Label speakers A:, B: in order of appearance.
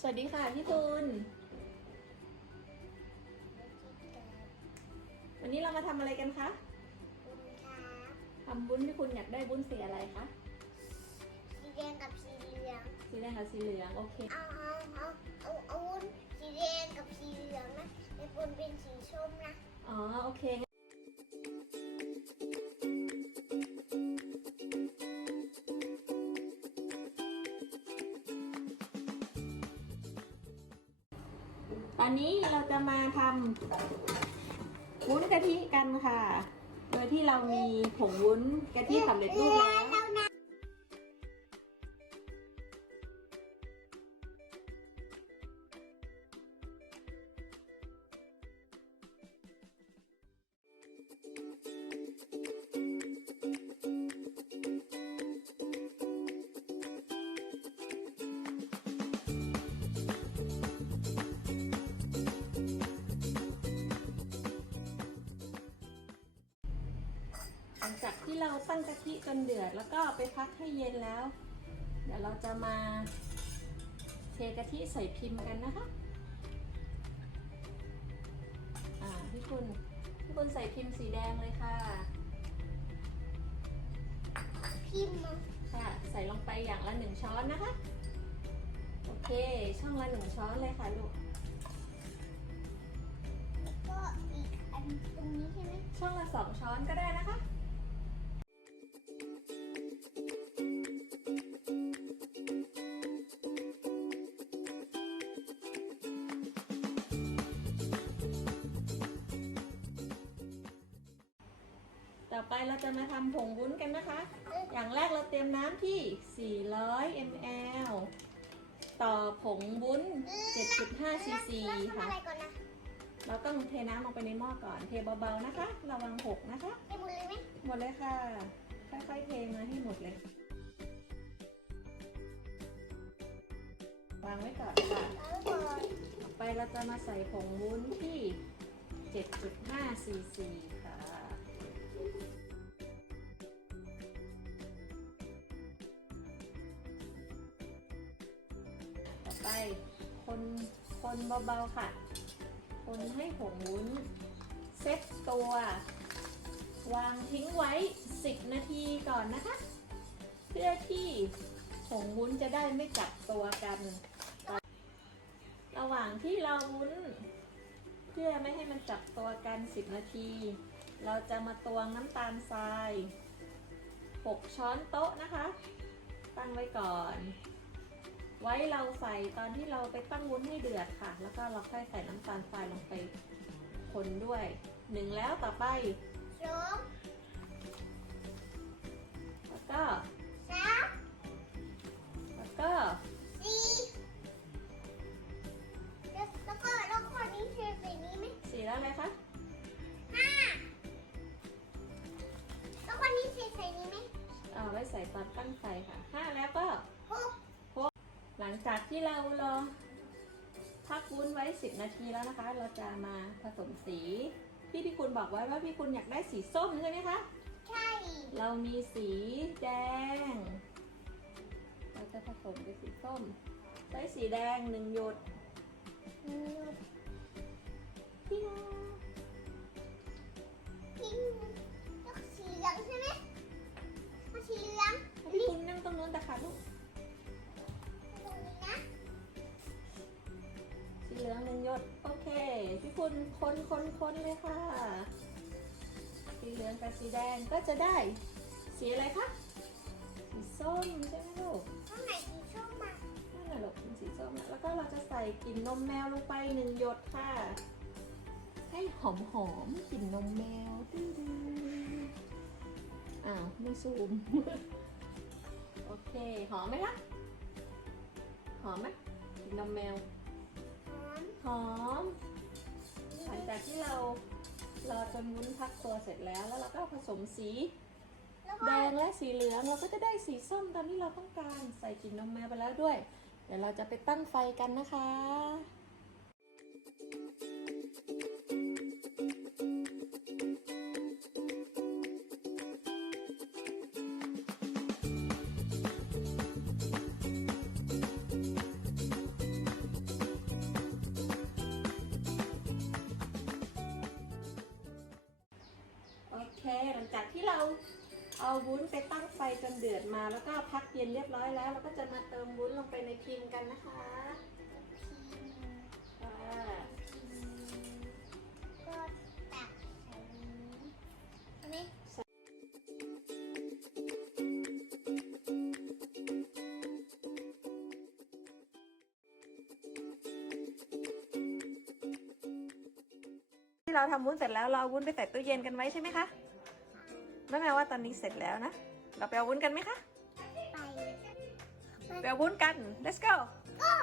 A: สวัสดีค่ะพี่ตุลวันนี้เรามาทำอะไรกันคะ
B: คุณครับ
A: ทำวุ้นพี่คุณอยากได้วุ้นสีอะไรคะ
B: สีแดงกับสีเหลือง
A: สีแดงกับสีเหลืองโอเค
B: เอาเอาเอาเอาเอาวุ้นสีแดงกับสีเหลืองนะในปนเป็นสีส้มนะ
A: อ๋อโอเค ตอนนี้เราจะมาทำวุ้นกะทิกันค่ะ โดยที่เรามีผงวุ้นกะทิสำเร็จรูปแล้ว
B: ล้วนะ
A: หลังจากที่เราตั้งกะทิจนเดือดแล้วก็ไปพักให้เย็นแล้ว เดี๋ยวเราจะมาเทกะทิใส่พิมพ์กันนะคะ อ่าพี่คุณพี่คุณใส่พิมพ์สีแดงเลยค่ะ
B: พิมพ์มา
A: ค่ะ ใส่ลงไปอย่างละหนึ่งช้อนนะคะ โอเค ช่องละหนึ่งช้อนเลยค่ะลูก
B: แล้วก็อีกอันตรงนี้ใช่ไหม
A: ช่องละสองช้อนก็ได้นะคะ ต่อไปเราจะมาทำผงวุ้นกันนะคะ อย่างแรกเราเตรียมน้ำที่ 400 ml ต่อผงวุ้น 7.5 cc
B: แล้วทำ
A: ค่ะ
B: อะไรก่อนนะ
A: เราต้องเทน้ำลงไปในหม้อก่อน เทเบาๆนะคะ ระวังหกนะคะ
B: ให้หมดเลยไหม
A: หมดเลยค่ะ ค่อยๆเทมาให้หมดเลย วางไว้ก่อนค่ะ
B: แล้วก่อน
A: ต่อไปเราจะมาใส่ผงวุ้นที่ 7.5 cc ค่ะ คนคนเบาๆค่ะ คนให้ผงวุ้นเซ็ตตัว วางทิ้งไว้ 10 นาทีก่อนนะคะ เพื่อที่ผงวุ้นจะได้ไม่จับตัวกัน ระหว่างที่เราวุ้น เพื่อไม่ให้มันจับตัวกัน 10 นาที เราจะมาตวงน้ำตาลทราย 6 ช้อนโต๊ะนะคะ ตั้งไว้ก่อน ไว้เราใส่ตอนที่เราไปตั้งวุ้นให้เดือดค่ะ แล้วก็เราค่อยใส่น้ำตาลทรายลงไปคนด้วยหนึ่งแล้วต่อไป
B: สอง
A: แล้วก็
B: สาม
A: แล้วก็
B: สี่แล้วแล้วก็แล้วก็นี้เทใส่นี้ไหม
A: สีแล้วอะไรคะ
B: ห้าแล้วก็นี้เทใส่นี้ไหม
A: เอาไว้ใส่ตอนตั้งไฟค่ะห้าแล้วก็
B: หก
A: ห ลังจากที่เรารอพักวุ้นไว้ 10 นาทีแล้วนะคะ เราจะมาผสมสีที่พี่คุณบอกไว้ว่าพี่คุณอยากได้สีส้มใช่ไหมคะ
B: ใช่
A: เรามีสีแดง เราจะผสมเป็นสีส้ม ใช้สีแดงหนึ่งหยด
B: หนึ่งหยด
A: ปิ้ง
B: พิงแล้วก็สีเหลืองใช่ไหมเอาสีเหลือง
A: พี่คุณนั่งตรงนู้นแต่ค่ะลูก เหลืองหนึ่งหยดโอเค พี่คุณคนคนคนเลยค่ะ สีเหลืองกับสีแดงก็จะได้ สีอะไรคะ สีส้มใช่ไหมลูก
B: ข้างไหนสีส้มมา
A: นั่นแหละลูกเป็นสีส้มนะแล้วก็เราจะใส่กลิ่นนมแมวลงไปหนึ่งหยดค่ะ ให้หอมหอมๆกลิ่นนมแมวดื้อๆอ้าวไม่ซูม โอเค หอมไหมคะ หอมไหมกลิ่นนมแมว
B: หอม
A: หลังจากที่เรารอจนวุ้นพักตัวเสร็จแล้ว แล้วเราก็ผสมสี
B: แล้วก็
A: แดงและสีเหลือง เราก็จะได้สีส้มตามที่เราต้องการ ใส่กลิ่นนมแมวไปแล้วด้วย เดี๋ยวเราจะไปตั้งไฟกันนะคะ งจากที่เราเอาวุ้นไปตั้งไฟจนเดือดมา แล้วก็พักเย็นเรียบร้อยแล้ว เราก็จะมาเติมวุ้นลงไปในพิมพ์กันนะคะอ่า
B: ก็ตักใส่ใช่ไหม
A: ที่เราทำวุ้นเสร็จแล้วเราเอาวุ้นไปใส่ตู้เย็นกันไว้ใช่ไหมคะ แล้วแม่ว่าตอนนี้เสร็จแล้วนะ เราไปเอาวุ้นกันไหมคะ
B: ไป
A: ไปเอาวุ้นกัน let's go go